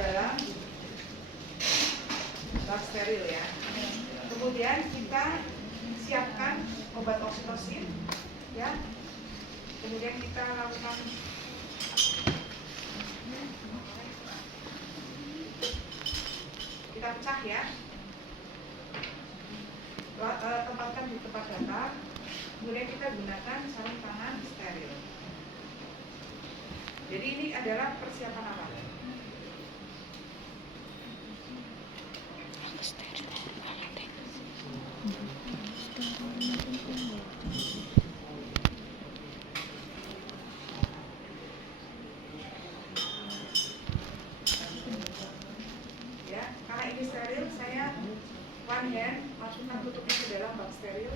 dalam bak steril ya. Kemudian kita siapkan obat oksitosin ya. Kemudian kita lakukan kita pecah ya. Tempatkan di tempat datar. Kemudian kita gunakan sarung tangan steril. Jadi ini adalah persiapan apa? Ya, karena ini steril, saya one hand masukkan tutupnya ke dalam bak steril.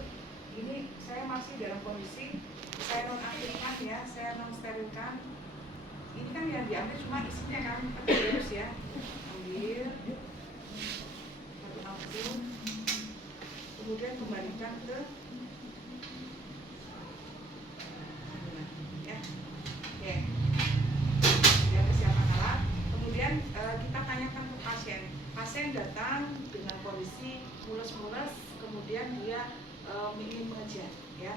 Ini saya masih dalam kondisi saya non aktifkan ya, saya non sterilkan. Ini kan yang diambil cuma isinya kan terus ya. Ambil satu nafsu, kemudian kembalikan ke ya. Oke. Ya, kesiapan alat. Kemudian kita tanyakan ke pasien. Pasien datang dengan kondisi mules-mules, kemudian dia ingin mengejar ya.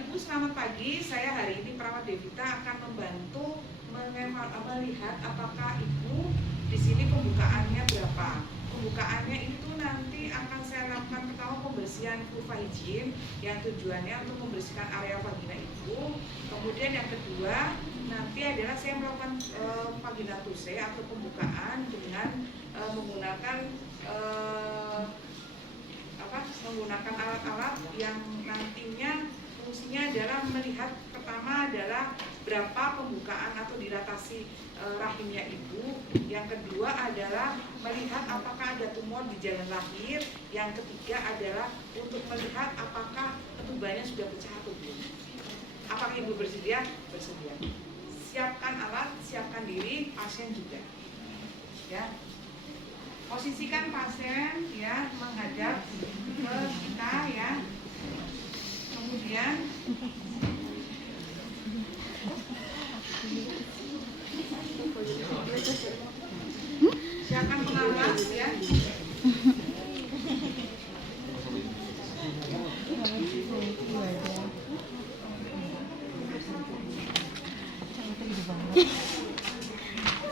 Ibu selamat pagi, saya hari ini perawat Devita akan membantu melihat apakah ibu di sini pembukaannya berapa. Pembukaannya itu nanti akan saya lakukan pertama pembersihan vulva hygiene yang tujuannya untuk membersihkan area vagina ibu. Kemudian yang kedua nanti adalah saya melakukan vagina tuse atau pembukaan dengan menggunakan menggunakan alat-alat yang nantinya fungsinya adalah melihat pertama adalah berapa pembukaan atau dilatasi rahimnya ibu. Yang kedua adalah melihat apakah ada tumor di jalan lahir. Yang ketiga adalah untuk melihat apakah ketubannya sudah pecah atau belum. Apakah ibu bersedia? Bersedia. Siapkan alat, siapkan diri, pasien juga. Ya. Posisikan pasien ya menghadap ke kita ya. Kemudian siapkan pengawas ya.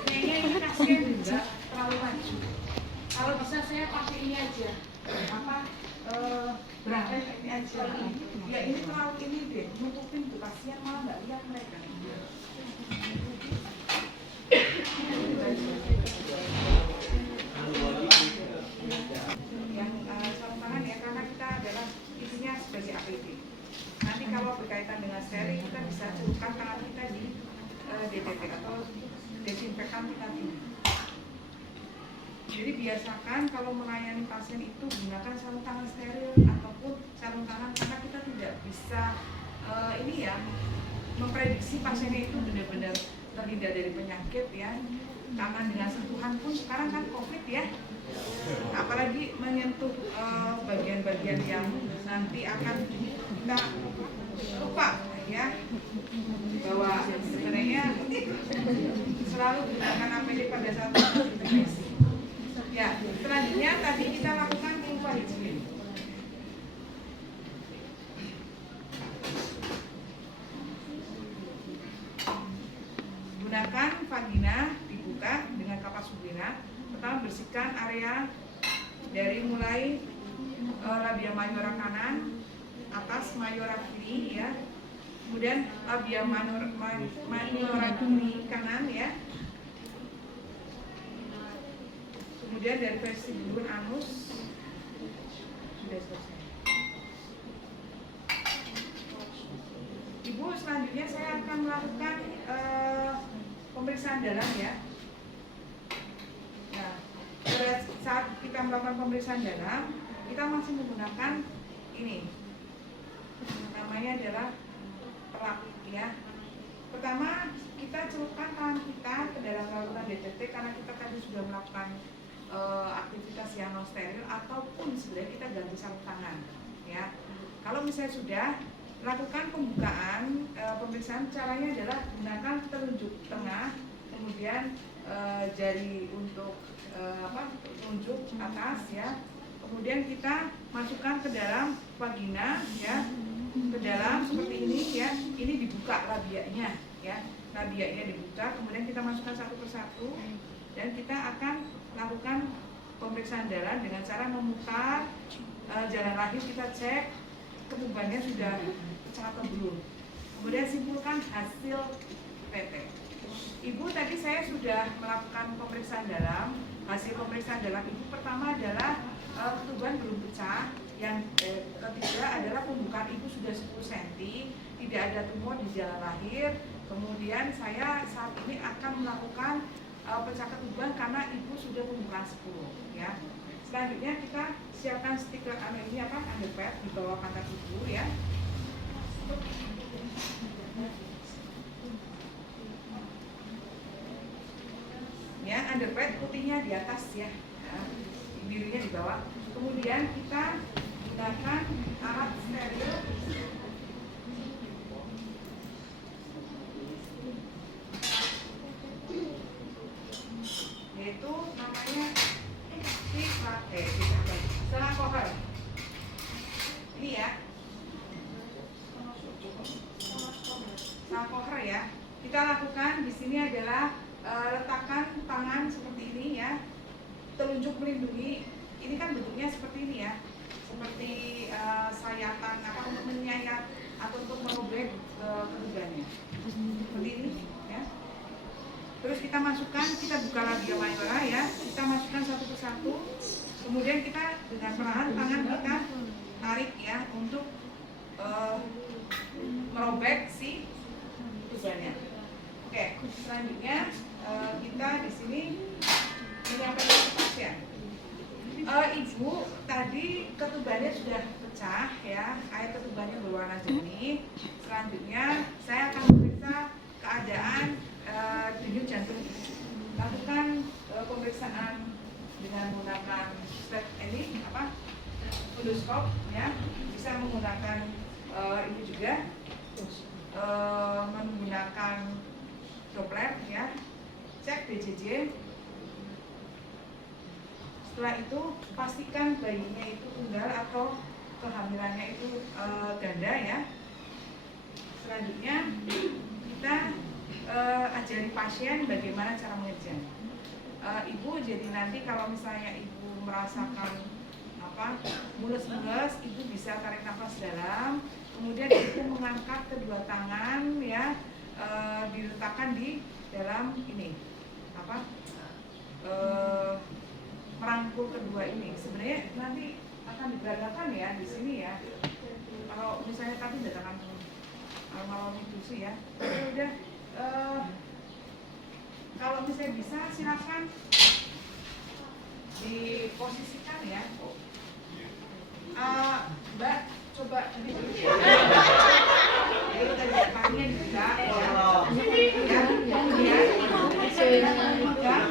Kayaknya ini pasien juga terlalu maju. Kalau bisa saya pakai ini aja. Berangkat ini aja. Ya ini terlalu ini deh, nutupin tuh pasien malah nggak lihat mereka. Yang sarung tangan ya, karena kita adalah isinya sebagai APD. Nanti kalau berkaitan dengan steril kita bisa celupkan tangan kita di DTT atau desinfektan kita ini. Jadi biasakan kalau melayani pasien itu gunakan sarung tangan steril ataupun sarung tangan karena kita tidak bisa ini ya memprediksi pasiennya itu benar-benar terhindar dari penyakit ya. Tangan dengan sentuhan pun sekarang kan COVID ya. Apalagi menyentuh bagian-bagian yang nanti akan kita lupa ya bahwa sebenarnya selalu gunakan APD pada saat infeksi. Ya, selanjutnya tadi kita lakukan vulva hygiene. Gunakan vagina dibuka dengan kapas vagina. Pertama bersihkan area dari mulai labia majora kanan, atas mayora kiri ya. Kemudian labia majora kiri kanan ya. Kemudian dari vestibulum anus sudah selesai. Ibu, selanjutnya saya akan melakukan pemeriksaan dalam ya. Nah, pada saat kita melakukan pemeriksaan dalam, kita masih menggunakan ini. Namanya adalah pelak ya. Pertama, kita celupkan tangan kita ke dalam larutan DTT karena kita tadi sudah melakukan aktivitas yang non steril ataupun sebenarnya kita ganti sarung tangan ya. Kalau misalnya sudah lakukan pembukaan pemeriksaan, caranya adalah gunakan telunjuk tengah, kemudian jari untuk tunjuk atas ya. Kemudian kita masukkan ke dalam vagina ya, ke dalam seperti ini ya. Ini dibuka labianya ya, labianya dibuka. Kemudian kita masukkan satu persatu dan kita akan lakukan pemeriksaan dalam dengan cara memutar jalan lahir. Kita cek ketubannya sudah pecah atau belum. Kemudian simpulkan hasil PT. Ibu tadi saya sudah melakukan pemeriksaan dalam. Hasil pemeriksaan dalam ibu pertama adalah ketuban belum pecah. Yang ketiga adalah pembukaan ibu sudah 10 cm, tidak ada tumor di jalan lahir. Kemudian saya saat ini akan melakukan pecah ketuban karena ibu sudah pembukaan 10 ya. Selanjutnya kita siapkan stiker ini underpad di bawah pantat ibu ya. Ya, underpad putihnya di atas ya, birunya di bawah. Kemudian kita gunakan alat steril yaitu namanya selang koher. Ini ya, selang koher ya. Kita lakukan di sini adalah letakkan tangan seperti ini ya, telunjuk melindungi. Ini kan bentuknya seperti ini ya, seperti sayatan untuk menyayat atau untuk merobek ketubannya seperti ini ya. Terus kita masukkan, kita buka labia mayora ya, kita masukkan satu persatu. Kemudian kita dengan perlahan tangan kita tarik ya untuk merobek si ketubannya. Oke, selanjutnya kita di sini menyampaikan ke pasien. Ibu tadi ketubannya sudah pecah ya, air ketubannya berwarna jernih. Selanjutnya saya akan memeriksa keadaan denyut jantung ibu. Lakukan pemeriksaan dengan menggunakan step ini endoskop ya, bisa menggunakan ini juga menggunakan Doppler ya, cek BJJ. Setelah itu pastikan bayinya itu tunggal atau kehamilannya itu ganda ya. Selanjutnya kita ajari pasien bagaimana cara mengejar. Ibu jadi nanti kalau misalnya ibu merasakan mulus-mulus, ibu bisa tarik nafas dalam, kemudian ibu mengangkat kedua tangan ya, diletakkan di dalam ini merangkul kedua ini. Sebenarnya nanti akan diberagakan ya di sini ya. Kalau misalnya tadi datangkan malam itu sih ya. Udah kalau misalnya bisa silakan diposisikan ya. Mbak coba jadi tangannya dibuka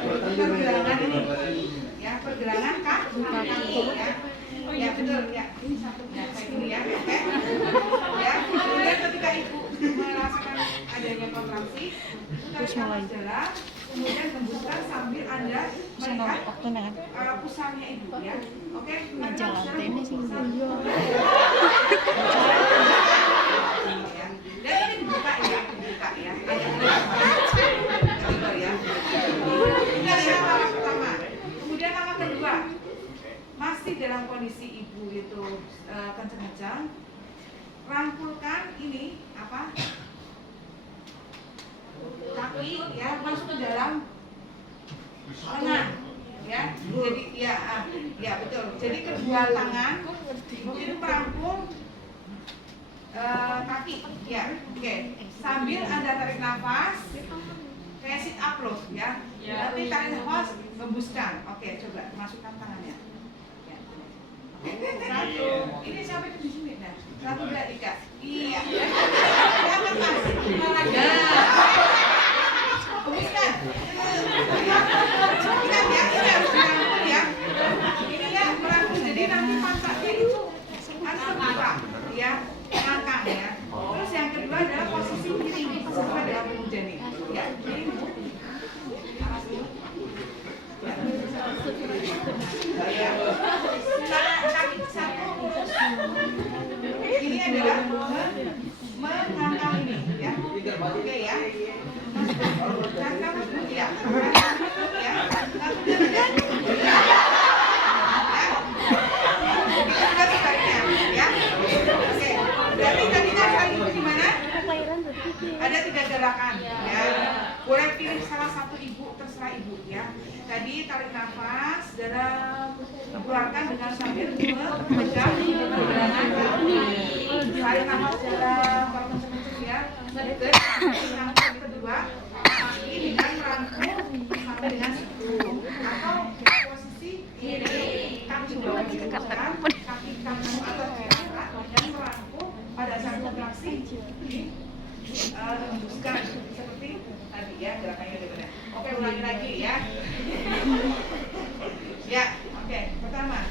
pergelangan ini ya, pergelangan kaki ya. Ya betul ya, ini satu ya kayak gini ya, oke ya. Kemudian ketika ibu merasakan adanya kontraksi, tarik nafas dalam, kemudian hembuskan sambil Anda melihat pusarnya ibu ya, oke. Jalan tenis sih dan ini dibuka ya, ya. Ini adalah langkah pertama. Kemudian langkah kedua, masih dalam kondisi ibu itu kencang-kencang, rangkulkan ini kaki ya, masuk ke dalam lengan ya. Jadi ya betul. Jadi kedua tangan itu merangkul kaki ya, oke. Sambil Anda tarik nafas kayak sit up loh ya. Nanti tarik nafas, hembuskan. Oke, coba masukkan tangannya. Ya. Satu. Ini sampai di sini. Nah, 1, 2, 3. Iya. Ya, lepas. Hembuskan. Ingat ya, ini harus dirangkul ya. Ini ya merangkul, jadi nanti pantatnya itu terbuka ya, ngangkang ya. Terus yang kedua adalah posisi kiri sesuai dengan pengujian ini. Ya, ini. ibu ya. Tadi tarik nafas dalam, keluarkan dengan sambil memegang pergelangan kaki. Tarik nafas dalam, kalau kenceng-kenceng ya. Yang kedua, kaki dengan merangkul sampai dengan siku. Atau posisi ini, kaki bawah ditekan, kaki kanan atau diangkat dan merangkul pada saat kontraksi. Hembuskan seperti tadi ya, gerakannya udah benar. Oke, ulangi lagi ya. Ya, oke. Pertama,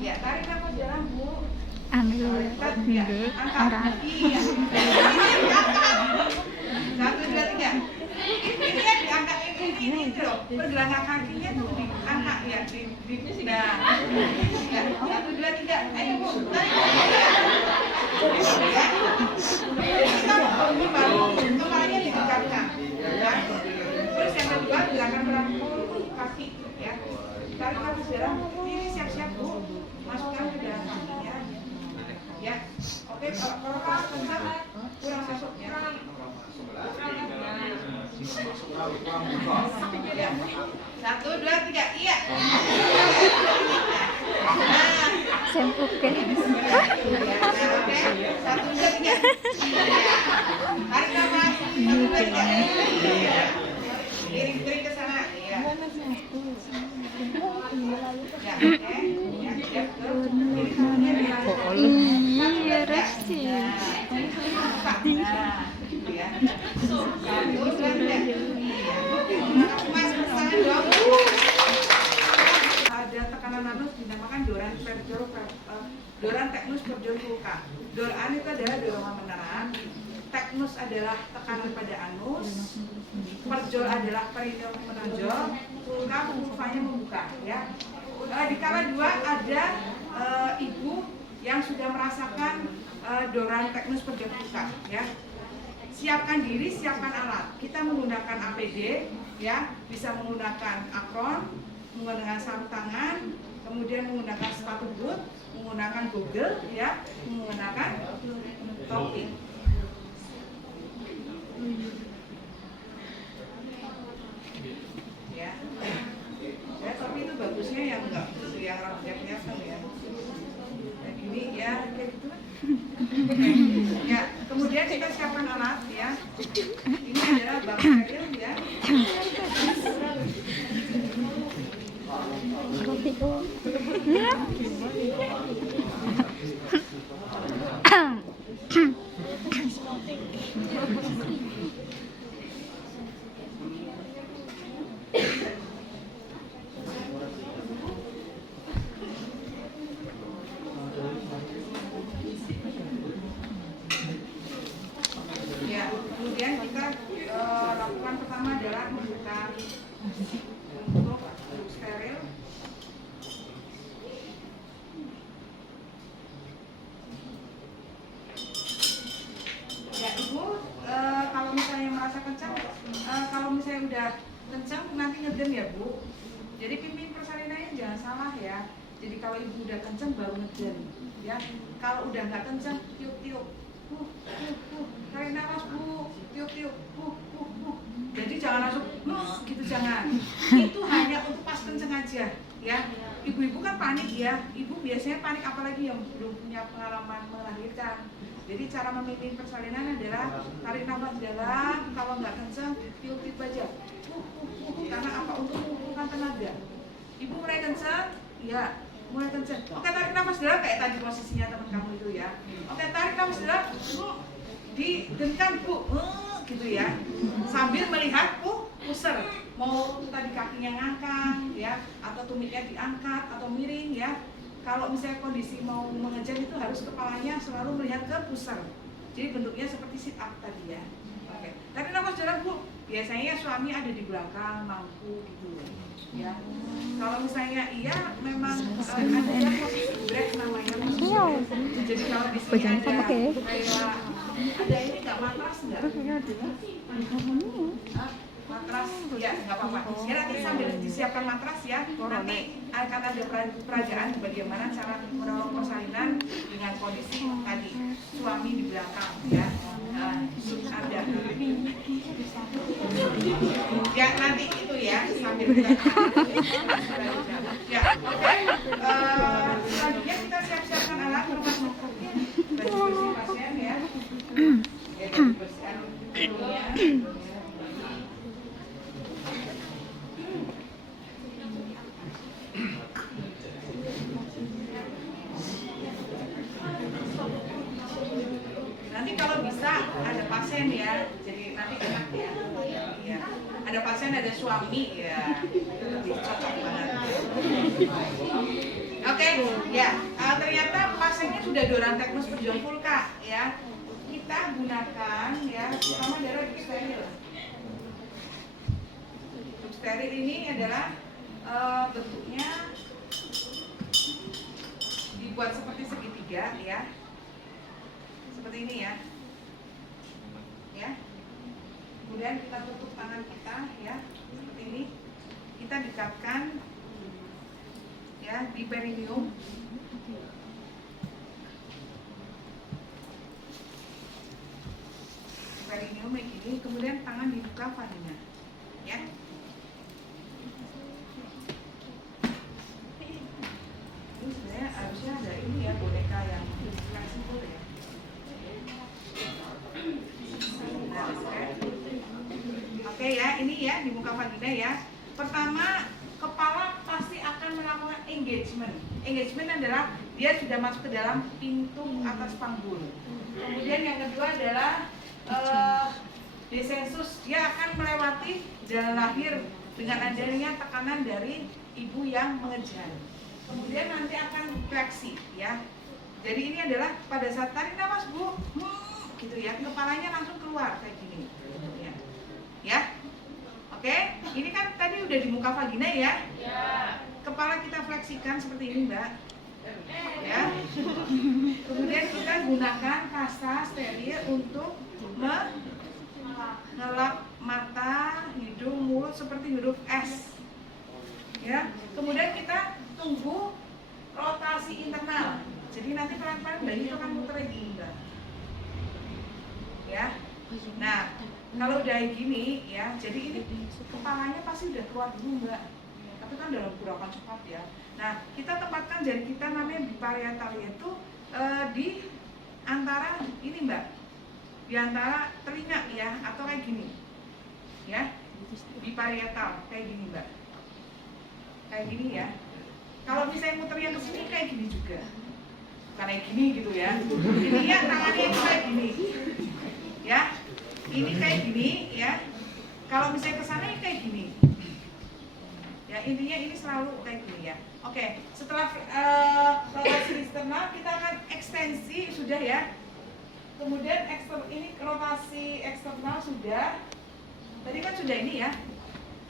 ya tarik nafas dalam Bu. Ambil Ya, angkat kaki ya. Satu, dua, tiga. Ini ya diangkat ini loh. Pergelangan kakinya tuh diangkat ya, nah. Ya, satu, dua, tiga. Ayo Bu, tarik ya. Ini baru kepalanya didekatkan. Ya. Terus yang kedua gerakan merangkul kaki ya. Tarik nafas dalam. Ini siap-siap Bu. Masukkan ke dalam kakinya. Ya. Oke, kalau kencang kurang masuk ya. Ya. Satu, dua, tiga. Iya. Sempuke. Oke. Satu, dua, tiga. Tarik nafas. Satu, dua, tiga. Miring ke sana. Iya. Ya, oke. Ya, siap. Iya, Resti. Ada tekanan anus dinamakan doran teknus perjor pulka. Doran itu adalah dorongan meneran, teknus adalah tekanan pada anus, perjor adalah perineum menonjol, pulka pulvanya membuka ya. Di kala dua ada ibu yang sudah merasakan doran teknus perjor pulka ya. Siapkan diri, siapkan alat. Kita menggunakan APD, ya, bisa menggunakan apron, menggunakan sarung tangan, kemudian menggunakan sepatu boot, menggunakan goggle, ya, menggunakan topi. Ya, ya, topi itu bagusnya yang enggak gitu, yang rambutnya ya. Dan ini ya kayak gitu. Ya, kemudian kita siapkan alat ya. Ini adalah bak steril ya. Kemudian kita lakukan pertama adalah membuka untuk steril. Ya Ibu, kalau misalnya merasa kencang, kalau misalnya udah kencang nanti ngeden ya Bu. Jadi pimpin persalinannya jangan salah ya. Jadi kalau Ibu udah kencang baru ngeden ya. Kalau udah nggak kencang tiup-tiup. Tarik nafas Bu, tiup-tiup, jadi jangan langsung gitu, jangan. Itu hanya untuk pas kenceng aja ya. Ibu-ibu kan panik ya, ibu biasanya panik apalagi yang belum punya pengalaman melahirkan. Jadi cara memimpin persalinan adalah tarik nafas dalam, kalau nggak kenceng tiup-tiup aja, karena apa? Untuk mengumpulkan tenaga. Ibu mulai kenceng, ya. Mulai kenceng. Oke, tarik nafas dalam kayak tadi posisinya teman kamu itu ya. Oke, tarik nafas dalam, digenkan Bu, gitu ya. Sambil melihat puser, mau tadi kakinya ngangkang ya, atau tumitnya diangkat atau miring ya. Kalau misalnya kondisi mau mengejar itu harus kepalanya selalu melihat ke pusar. Jadi bentuknya seperti sit up tadi ya. Oke, tarik nafas dalam Bu. Biasanya suami ada di belakang, mangku gitu ya. Kalau misalnya iya memang ada yang posisi break namanya posisi. Jadi kalau di sini ada kayak ada ini nggak matras nggak? Matras ya nggak apa-apa. Ya nanti sambil disiapkan matras ya. Nanti akan ada peragaan bagaimana cara merawat persalinan dengan kondisi tadi suami di belakang ya. Ada. Ya nanti itu ya sambil ya oke. Selanjutnya kita siap-siapkan alat rumah sakit baju bersih pasien ya. Ya bersihkan dulunya. Nanti kalau bisa ada pasien ya, jadi nanti enak ya. Ya. Ada pasien, ada suami ya, itu lebih cocok banget. Oke, ya ternyata pasiennya sudah Doranteknus Pejuang Pulka ya. Kita gunakan ya, pertama adalah duk steril. Duk steril ini adalah bentuknya dibuat seperti segitiga ya. Seperti ini ya, ya. Kemudian kita tutup tangan kita ya, seperti ini. Kita dekatkan ya di perineum. Perineum kayak gini. Kemudian tangan dibuka vagina, ya. Ini sebenarnya harusnya ada ini ya, boneka yang fleksibel ya. Oke ya, ini ya di muka vagina ya. Pertama, kepala pasti akan melakukan engagement. Engagement adalah dia sudah masuk ke dalam pintu atas panggul. Kemudian yang kedua adalah descensus. Dia akan melewati jalan lahir dengan adanya tekanan dari ibu yang mengejar. Kemudian nanti akan fleksi ya. Jadi ini adalah pada saat tarik nafas bu, gitu ya, kepalanya langsung keluar kayak gini. Ya, oke. Ini kan tadi udah di muka vagina ya. Kepala kita fleksikan seperti ini mbak. Ya. Kemudian kita gunakan kasa steril untuk mengelap mata, hidung, mulut seperti huruf S. Ya. Kemudian kita tunggu rotasi internal. Jadi nanti pelan-pelan bayi itu akan muter gini mbak. Ya. Nah, kalau udah gini ya, jadi ini kepalanya pasti udah keluar dulu mbak. Tapi kan dalam gerakan cepat ya. Nah, kita tempatkan jari kita namanya biparietal, yaitu di antara ini mbak, di antara telinga ya, atau kayak gini, ya, biparietal kayak gini mbak, kayak gini ya. Kalau misalnya muternya ke sini kayak gini juga, bukan kayak gini gitu ya. Ini ya tangannya itu kayak gini, ya. Ini kayak gini ya. Kalau misalnya ke sana ini kayak gini. Ya, intinya ini selalu kayak gini ya. Oke, setelah rotasi eksternal kita akan ekstensi sudah ya. Kemudian ini rotasi eksternal sudah. Tadi kan sudah ini ya.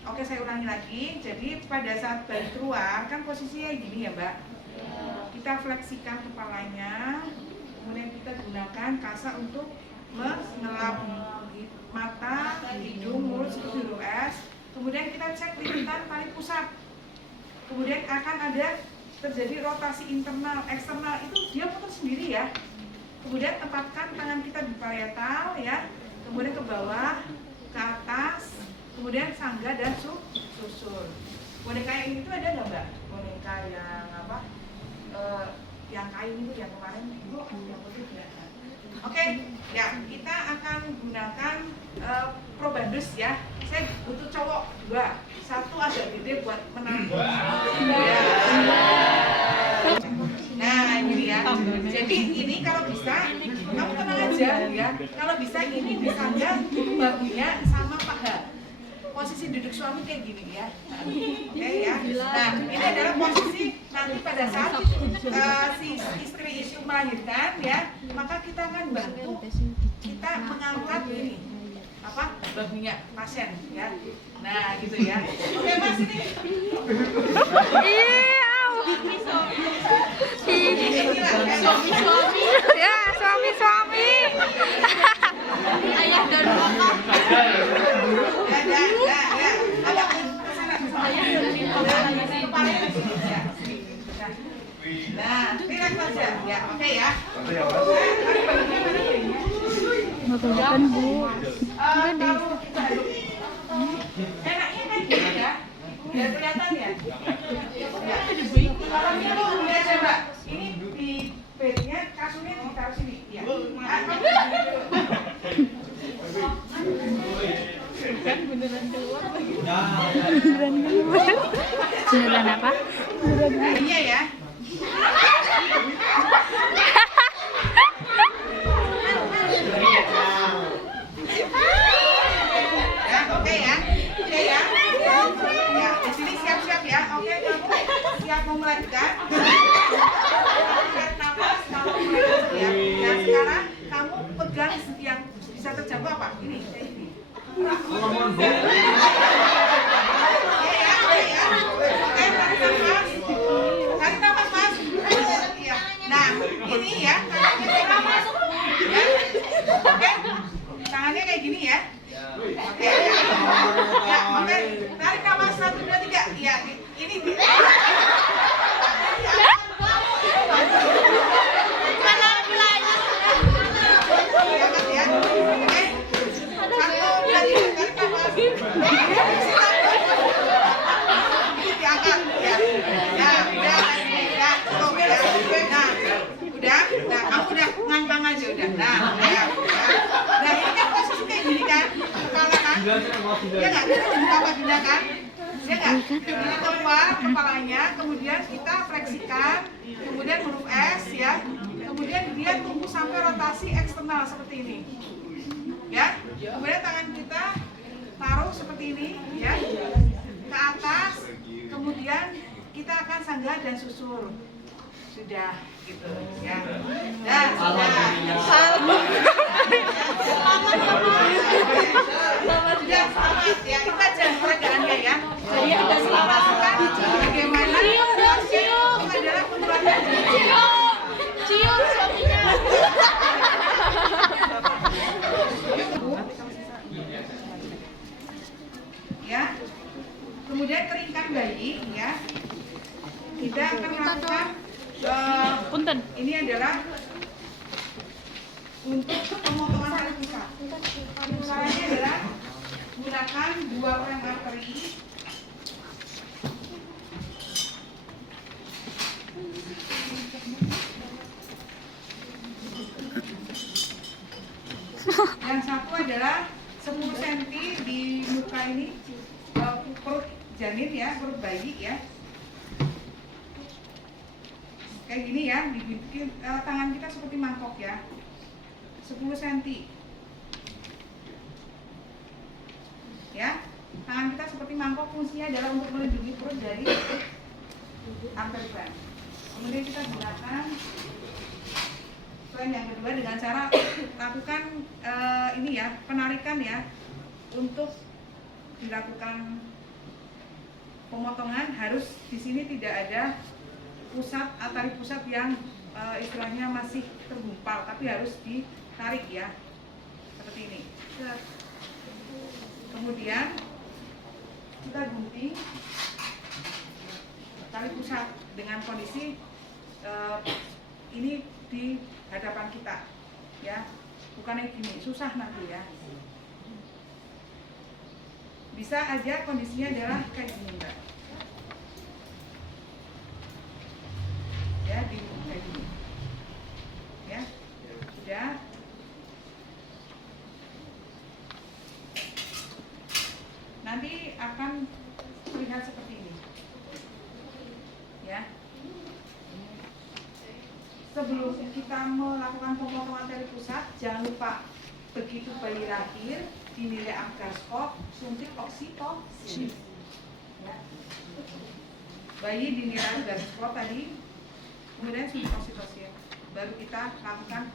Oke, saya ulangi lagi. Jadi pada saat bayi keluar kan posisinya gini ya, Mbak. Kita fleksikan kepalanya. Kemudian kita gunakan kasa untuk mengelap mata, hidung, mulut seperti huruf S. Kemudian kita cek lipatan tali pusat. Kemudian akan ada terjadi rotasi internal, eksternal itu dia putar sendiri ya. Kemudian tempatkan tangan kita di parietal ya. Kemudian ke bawah, ke atas. Kemudian sangga dan susul. Boneka yang ini tuh ada nggak mbak? Boneka yang apa? Yang kain itu yang kemarin ibu yang putih ya. Oke, ya kita akan gunakan probandus ya. Saya butuh cowok 2, 1 agak gede buat menampung. Ya. Nah ini ya. Jadi ini kalau bisa kamu tenang aja ya. Kalau bisa ini disangga bahunya sama paha. Posisi duduk suami kayak gini ya. Oke ya. Nah ini adalah posisi nanti pada saat si istri itu melahirkan ya, maka kita akan bantu kita mengangkat ini apa bahunya pasien ya. Nah gitu ya. Oke mas ini. Suami ya, suami ayah dan bapak. Nah, relax saja. Ya, oke ya. Makan Bu. Kalau kita aduk Biar kelihatan ya. Kemudian coba ini di bednya kasurnya ditaruh sini. Ya. Beneran apa? Iya ya. Ya, oke ya. Oke ya. Ya, di sini siap-siap ya. Oke, kamu siap mau melanjutkan? Tarik nafas, kamu mulai ya. Nah, sekarang kamu pegang yang bisa terjangkau apa? Ini, kayak ini. Oke ya, oke ya. Oke, tarik nafas. Tarik nafas, Mas. Iya. Nah, ini ya, tangannya kayak gini. Ya. Oke. Tangannya kayak gini ya. Oke. Ya, oke. Tarik nafas 1 2 3. Iya, ini ya nggak, kita buka bajunya kan, ya nggak, ini keluar kepalanya, kemudian kita fleksikan, kemudian huruf S ya, kemudian dia tunggu sampai rotasi eksternal seperti ini, ya, kemudian tangan kita taruh seperti ini, ya, ke atas, kemudian kita akan sanggah dan susur, sudah, gitu, ya, dan sudah. Sudah selamat ya, kita jangan peragaannya ya. Jadi kita selamat kan bagaimana cium adalah penularan cium suaminya. Ya, kemudian keringkan bayi ya. Kita akan melakukan Punten. ini adalah untuk pemotongan tali pusat. Caranya adalah gunakan 2 rem arteri. Yang satu adalah 10 cm di muka ini, perut janin ya, perut bayi ya. Kayak gini ya, dibikin tangan kita seperti mangkok ya. 10 cm ya, tangan kita seperti mangkok, fungsinya adalah untuk melindungi perut dari arteri klem. Kemudian kita gunakan klem yang kedua dengan cara lakukan ini ya, penarikan ya, untuk dilakukan pemotongan. Harus di sini tidak ada pusat tali pusat yang istilahnya masih tergumpal, tapi harus ditarik ya, seperti ini. Kemudian kita gunting tali pusat dengan kondisi ini di hadapan kita ya, bukannya gini, susah nanti ya. Bisa aja kondisinya adalah kayak gini Mbak ya, di kayak gini ya, sudah. Nanti akan terlihat seperti ini ya. Sebelum kita melakukan pemotongan tali pusat, jangan lupa begitu bayi lahir dinilai Apgar-Scope, suntik oksitosin ya. Bayi dinilai Apgar-Scope tadi, kemudian suntik oksitosin, baru kita lakukan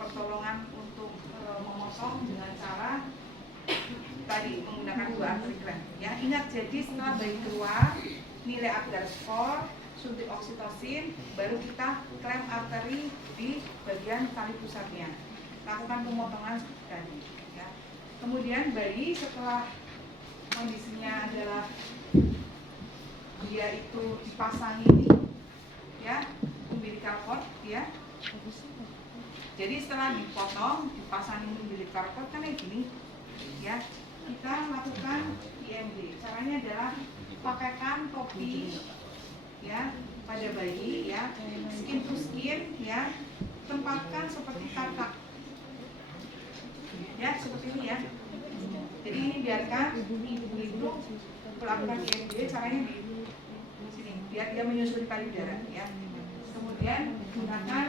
pertolongan untuk memotong dengan cara tadi menggunakan 2 arteri klem ya. Ingat, jadi setelah bayi keluar, nilai Apgar-Score, suntik oksitosin, baru kita klem arteri di bagian tali pusatnya, lakukan pemotongan tadi ya. Kemudian bayi setelah kondisinya adalah dia itu dipasang ini ya, umbilical cord ya. Jadi setelah dipotong, dipasang umbilical cord kan kayak gini ya, kita lakukan IMD. Caranya caranya adalah pakaikan topi ya pada bayi ya, skin to skin ya, tempatkan seperti katak ya, seperti ini ya. Jadi ini biarkan ibu-ibu melakukan IMD, caranya di sini biar dia menyusuri payudara ya. Kemudian gunakan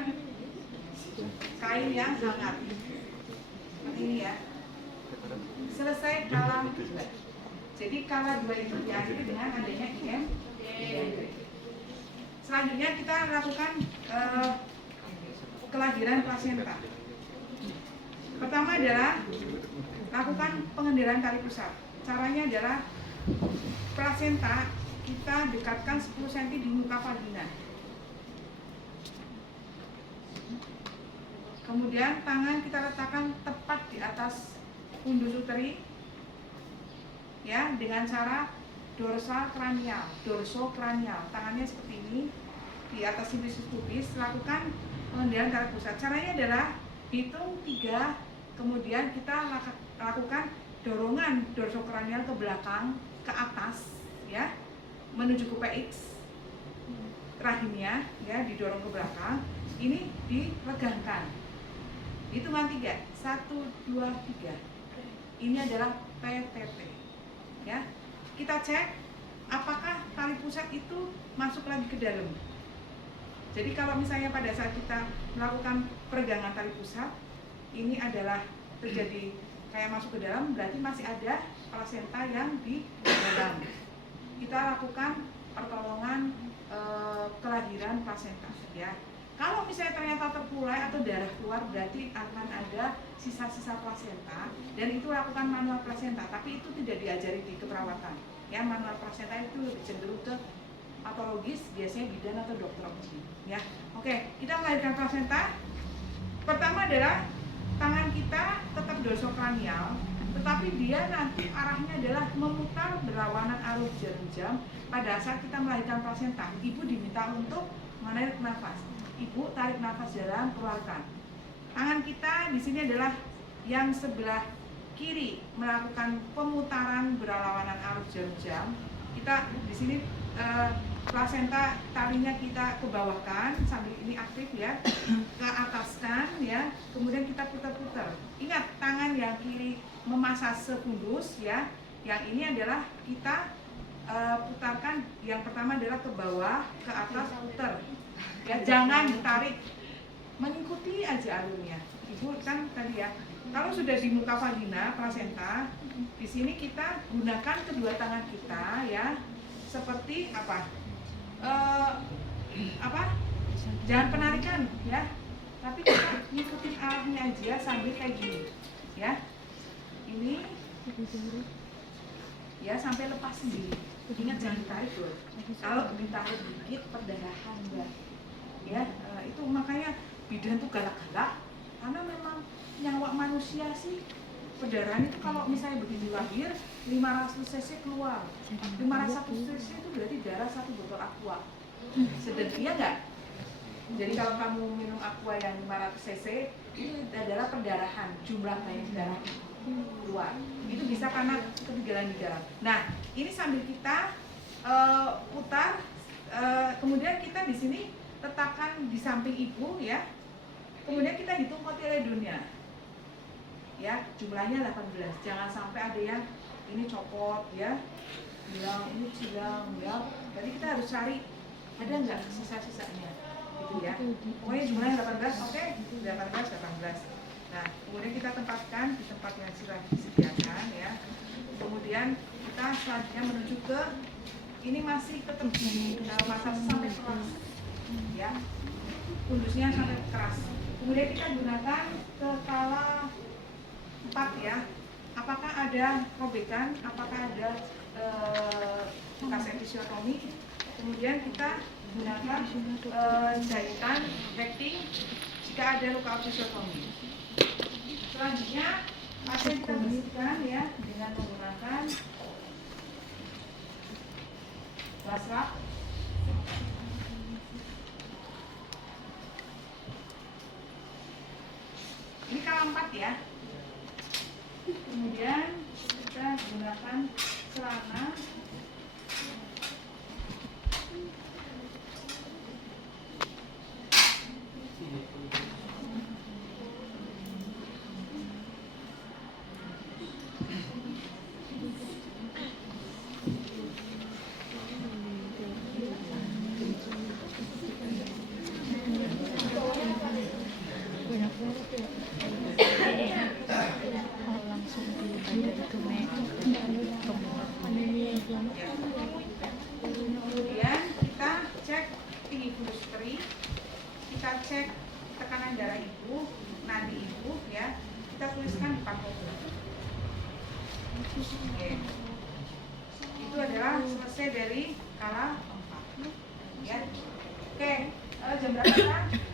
kain yang hangat seperti ini ya. Selesai kala 2. Jadi kala 2 itu diakhiri dengan adanya IMD. Selanjutnya kita lakukan kelahiran plasenta. Pertama adalah lakukan pengendaran tali pusat. Caranya adalah plasenta kita dekatkan 10 cm di muka vagina. Kemudian tangan kita letakkan tepat di atas fundus uteri ya, dengan cara dorsokranial. Tangannya seperti ini di atas simplicis pubis. Lakukan pengendaran tali pusat. Caranya adalah hitung 3, kemudian kita lakukan dorongan dorsokranial ke belakang, ke atas ya, menuju ke PX rahimnya ya, didorong ke belakang. Ini diregangkan. Hitungan 3, 1, 2, 3. Ini adalah PTT ya. Kita cek apakah tali pusat itu masuk lagi ke dalam. Jadi kalau misalnya pada saat kita melakukan peregangan tali pusat, ini adalah terjadi kayak masuk ke dalam, berarti masih ada plasenta yang di dalam. Kita lakukan pertolongan kelahiran plasenta ya. Kalau misalnya ternyata terpulai atau darah keluar, berarti akan ada sisa-sisa plasenta, dan itu lakukan manual plasenta. Tapi itu tidak diajari di keperawatan ya. Manual plasenta itu lebih cenderung ke patologis, biasanya bidan atau dokter obstetrik ya. Oke, kita melahirkan plasenta. Pertama adalah tangan kita tetap dorsokranial, tetapi dia nanti arahnya adalah memutar berlawanan arus jarum jam pada saat kita melahirkan plasenta. Ibu diminta untuk menarik nafas. Ibu tarik nafas dalam, keluarkan. Tangan kita di sini adalah yang sebelah kiri melakukan pemutaran berlawanan arus jarum jam. Kita di sini plasenta talinya kita ke bawahkan sambil ini aktif ya, ke ataskan ya, kemudian kita putar-putar. Ingat, tangan yang kiri memasase fundus ya, yang ini adalah kita putarkan. Yang pertama adalah ke bawah, ke atas, putar ya, jangan ditarik, mengikuti aja alurnya. Ibu kan tadi ya, kalau sudah di muka vagina plasenta, di sini kita gunakan kedua tangan kita ya, seperti apa? Jangan penarikan ya, tapi kita ngikutin arahnya aja sambil kayak gini ya. Ini ya sampai lepas sendiri. Ingat, jangan ditarik loh. Kalau ditarik dikit perdarahan ya. Itu makanya bidan tuh galak-galak, karena memang nyawa manusia sih. Perdarahan itu kalau misalnya begitu lahir 500 cc keluar. 500 cc itu berarti darah 1 botol aqua. Sedang iya nggak? Jadi kalau kamu minum aqua yang 500 cc, ini adalah perdarahan, jumlah banyak darah keluar. Itu bisa karena ketinggalan di dalam. Nah, ini sambil kita putar, kemudian kita di sini letakkan di samping ibu ya. Kemudian kita hitung kotiledonnya ya, jumlahnya 18. Jangan sampai ada yang ini copot ya, bilang ini cilang ya. Jadi kita harus cari ada nggak sisa-sisanya gitu ya. Pokoknya jumlahnya 18, oke, 18. Nah, kemudian kita tempatkan di tempat yang sudah disediakan ya. Kemudian kita selanjutnya menuju ke ini, masih tetap masa sampai keras ya, fundusnya sampai keras. Kemudian kita gunakan ke kala 4 ya. Apakah ada robekan, apakah ada bekas episiotomi. Kemudian kita gunakan jahitan hacking jika ada luka episiotomi. Selanjutnya pasien kita bersihkan ya dengan menggunakan basrap. Ini kala 4 ya. Kemudian kita gunakan celana Ya. Kemudian kita cek tinggi fundustri, kita cek tekanan darah ibu, nadi ibu, ya, kita tuliskan di patogen. Oke. Itu adalah selesai dari skala 4. Ya. Oke, jam berapa sekarang?